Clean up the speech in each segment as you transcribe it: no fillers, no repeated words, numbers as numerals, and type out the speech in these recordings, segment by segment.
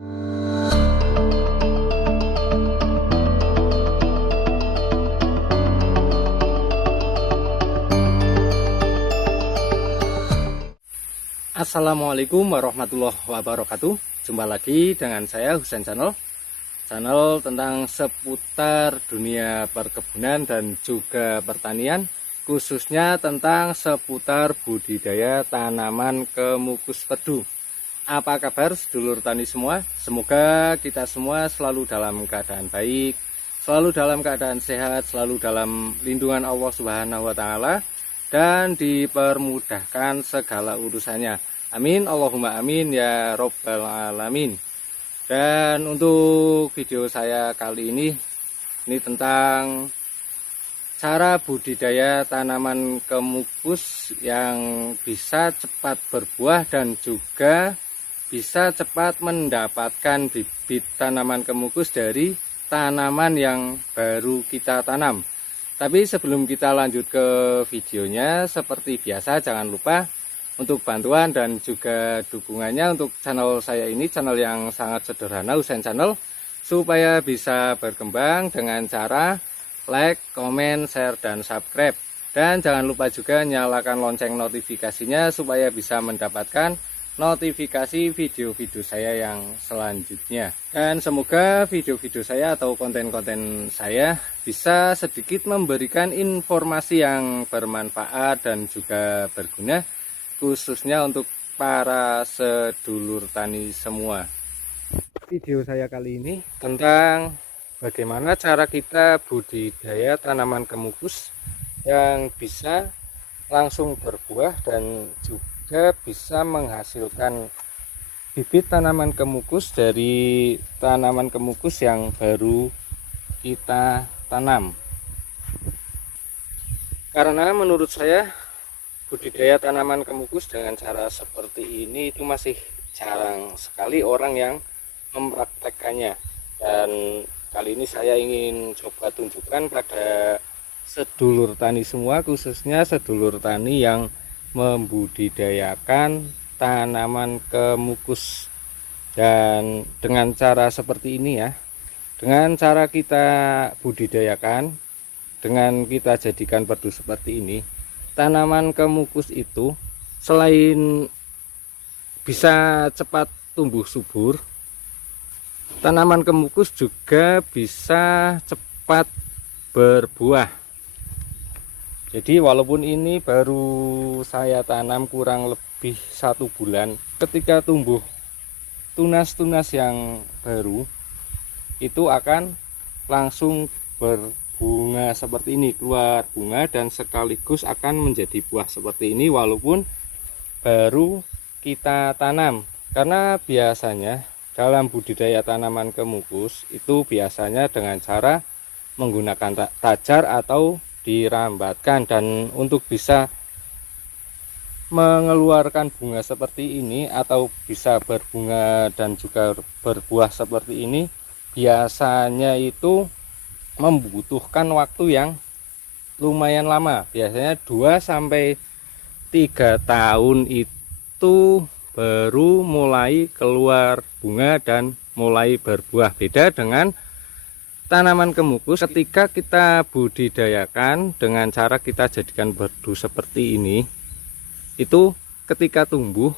Assalamualaikum warahmatullahi wabarakatuh. Jumpa lagi dengan saya Husain Channel tentang seputar dunia perkebunan dan juga pertanian, khususnya tentang seputar budidaya tanaman kemukus tedu. Apa kabar sedulur tani semua? Semoga kita semua selalu dalam keadaan baik, selalu dalam keadaan sehat, selalu dalam lindungan Allah Subhanahu wa taala dan dipermudahkan segala urusannya. Amin, Allahumma amin ya Rabbal alamin. Dan untuk video saya kali ini tentang cara budidaya tanaman kemukus yang bisa cepat berbuah dan juga bisa cepat mendapatkan bibit tanaman kemukus dari tanaman yang baru kita tanam. Tapi sebelum kita lanjut ke videonya, seperti biasa jangan lupa untuk bantuan dan juga dukungannya untuk channel saya ini, channel yang sangat sederhana, Husain Channel, supaya bisa berkembang dengan cara like, komen, share, dan subscribe. Dan jangan lupa juga nyalakan lonceng notifikasinya supaya bisa mendapatkan notifikasi video-video saya yang selanjutnya. Dan semoga video-video saya atau konten-konten saya bisa sedikit memberikan informasi yang bermanfaat dan juga berguna, khususnya untuk para sedulur tani semua. Video saya kali ini tentang bagaimana cara kita budidaya tanaman kemukus yang bisa langsung berbuah dan juga bisa menghasilkan bibit tanaman kemukus dari tanaman kemukus yang baru kita tanam. Karena menurut saya budidaya tanaman kemukus dengan cara seperti ini itu masih jarang sekali orang yang mempraktekkannya. Dan kali ini saya ingin coba tunjukkan pada sedulur tani semua, khususnya sedulur tani yang membudidayakan tanaman kemukus. Dan dengan cara seperti ini ya, dengan cara kita budidayakan, dengan kita jadikan perdu seperti ini, tanaman kemukus itu selain bisa cepat tumbuh subur, tanaman kemukus juga bisa cepat berbuah. Jadi walaupun ini baru saya tanam kurang lebih 1 bulan, ketika tumbuh tunas-tunas yang baru itu akan langsung berbunga seperti ini, keluar bunga dan sekaligus akan menjadi buah seperti ini walaupun baru kita tanam. Karena biasanya dalam budidaya tanaman kemukus itu biasanya dengan cara menggunakan tajar atau dirambatkan, dan untuk bisa mengeluarkan bunga seperti ini atau bisa berbunga dan juga berbuah seperti ini biasanya itu membutuhkan waktu yang lumayan lama, biasanya 2-3 tahun itu baru mulai keluar bunga dan mulai berbuah. Beda dengan tanaman kemukus, ketika kita budidayakan dengan cara kita jadikan perdu seperti ini, itu ketika tumbuh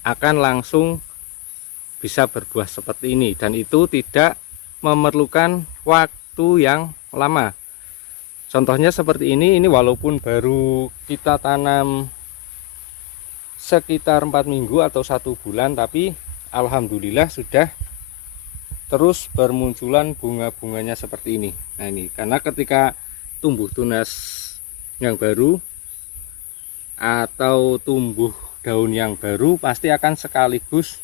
akan langsung bisa berbuah seperti ini, dan itu tidak memerlukan waktu yang lama. Contohnya seperti ini walaupun baru kita tanam sekitar 4 minggu atau 1 bulan, tapi alhamdulillah sudah terus bermunculan bunga-bunganya seperti ini. Nah ini karena ketika tumbuh tunas yang baru atau tumbuh daun yang baru pasti akan sekaligus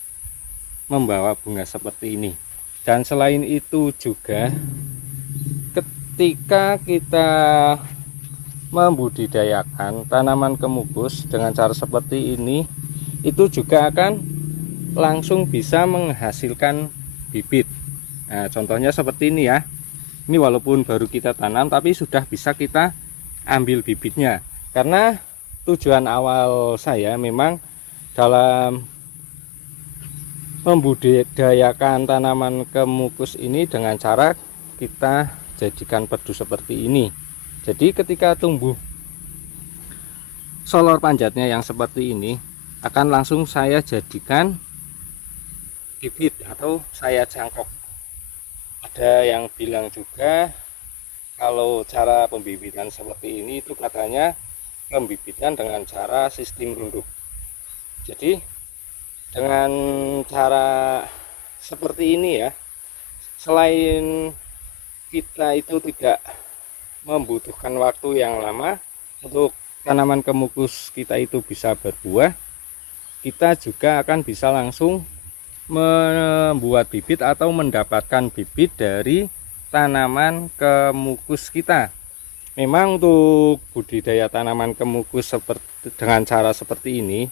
membawa bunga seperti ini. Dan selain itu juga ketika kita membudidayakan tanaman kemukus dengan cara seperti ini, itu juga akan langsung bisa menghasilkan bibit. Nah, contohnya seperti ini ya. Ini walaupun baru kita tanam tapi sudah bisa kita ambil bibitnya. Karena tujuan awal saya memang dalam membudidayakan tanaman kemukus ini dengan cara kita jadikan pedu seperti ini. Jadi ketika tumbuh solor panjatnya yang seperti ini, akan langsung saya jadikan bibit atau saya jangkok. Ada yang bilang juga kalau cara pembibitan seperti ini itu katanya pembibitan dengan cara sistem runduk. Jadi dengan cara seperti ini ya, selain kita itu tidak membutuhkan waktu yang lama untuk tanaman kemukus kita itu bisa berbuah, kita juga akan bisa langsung membuat bibit atau mendapatkan bibit dari tanaman kemukus kita. Memang untuk budidaya tanaman kemukus dengan cara seperti ini,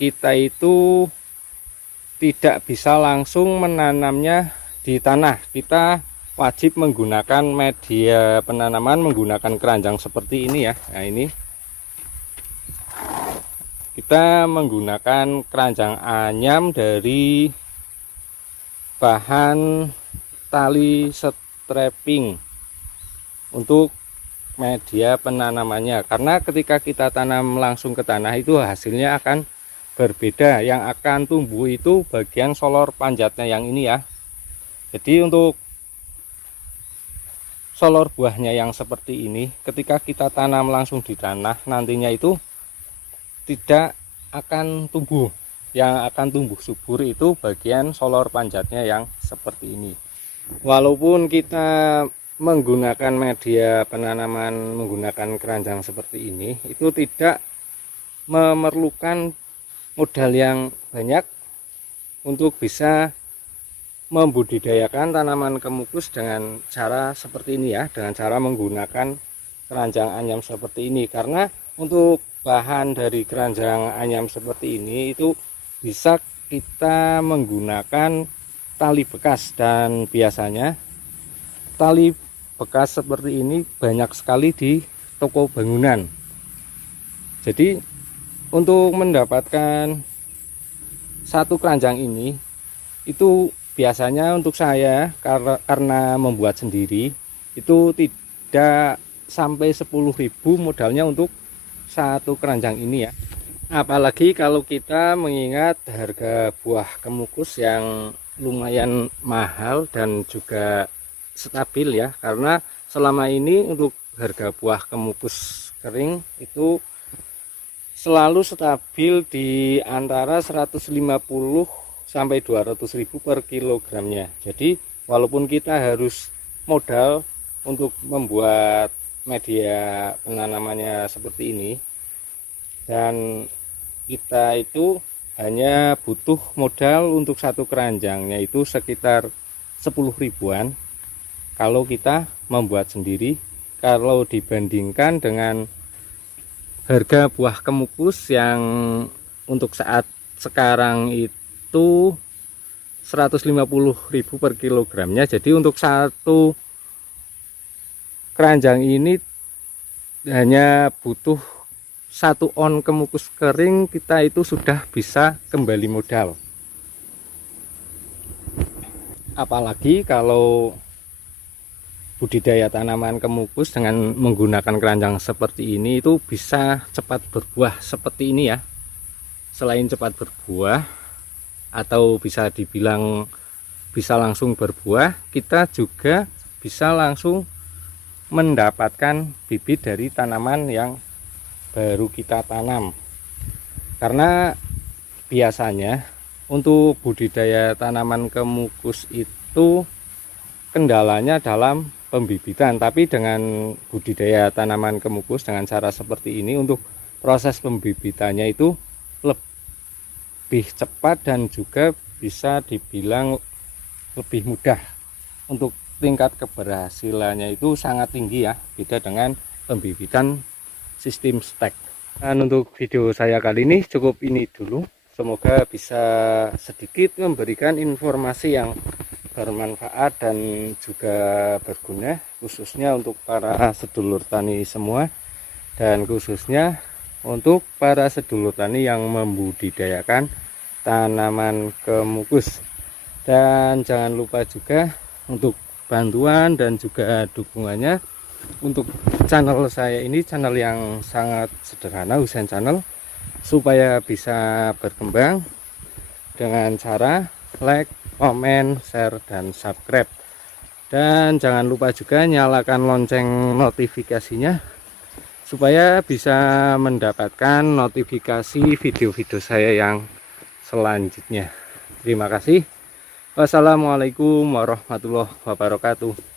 kita itu tidak bisa langsung menanamnya di tanah. Kita wajib menggunakan media penanaman menggunakan keranjang seperti ini ya. Nah, ini kita menggunakan keranjang anyam dari bahan tali strapping untuk media penanamannya, karena ketika kita tanam langsung ke tanah itu hasilnya akan berbeda. Yang akan tumbuh itu bagian solor panjatnya yang ini ya. Jadi untuk solor buahnya yang seperti ini, ketika kita tanam langsung di tanah, nantinya itu tidak akan tumbuh. Yang akan tumbuh subur itu bagian solor panjatnya yang seperti ini. Walaupun kita menggunakan media penanaman menggunakan keranjang seperti ini, itu tidak memerlukan modal yang banyak untuk bisa membudidayakan tanaman kemukus dengan cara seperti ini ya, dengan cara menggunakan keranjang anyam seperti ini. Karena untuk bahan dari keranjang anyam seperti ini itu bisa kita menggunakan tali bekas, dan biasanya tali bekas seperti ini banyak sekali di toko bangunan. Jadi untuk mendapatkan satu keranjang ini itu biasanya untuk saya karena membuat sendiri itu tidak sampai 10.000 modalnya untuk satu keranjang ini ya. Apalagi kalau kita mengingat harga buah kemukus yang lumayan mahal dan juga stabil ya, karena selama ini untuk harga buah kemukus kering itu selalu stabil di antara 150 sampai 200.000 per kilogramnya. Jadi walaupun kita harus modal untuk membuat media penanamannya seperti ini, dan kita itu hanya butuh modal untuk satu keranjang yaitu sekitar 10 ribuan kalau kita membuat sendiri, kalau dibandingkan dengan harga buah kemukus yang untuk saat sekarang itu 150.000 per kilogramnya. Jadi untuk satu keranjang ini hanya butuh 1 on kemukus kering, kita itu sudah bisa kembali modal. Apalagi kalau budidaya tanaman kemukus dengan menggunakan keranjang seperti ini itu bisa cepat berbuah seperti ini ya. Selain cepat berbuah atau bisa dibilang bisa langsung berbuah, kita juga bisa langsung mendapatkan bibit dari tanaman yang baru kita tanam. Karena biasanya untuk budidaya tanaman kemukus itu kendalanya dalam pembibitan, tapi dengan budidaya tanaman kemukus dengan cara seperti ini untuk proses pembibitannya itu lebih cepat dan juga bisa dibilang lebih mudah. Untuk tingkat keberhasilannya itu sangat tinggi ya, beda dengan pembibitan sistem stek. Dan untuk video saya kali ini cukup ini dulu. Semoga bisa sedikit memberikan informasi yang bermanfaat dan juga berguna, khususnya untuk para sedulur tani semua, dan khususnya untuk para sedulur tani yang membudidayakan tanaman kemukus. Dan jangan lupa juga untuk bantuan dan juga dukungannya untuk channel saya ini, channel yang sangat sederhana, Husain Channel, supaya bisa berkembang dengan cara like, komen, share, dan subscribe. Dan jangan lupa juga nyalakan lonceng notifikasinya supaya bisa mendapatkan notifikasi video-video saya yang selanjutnya. Terima kasih. Wassalamualaikum warahmatullahi wabarakatuh.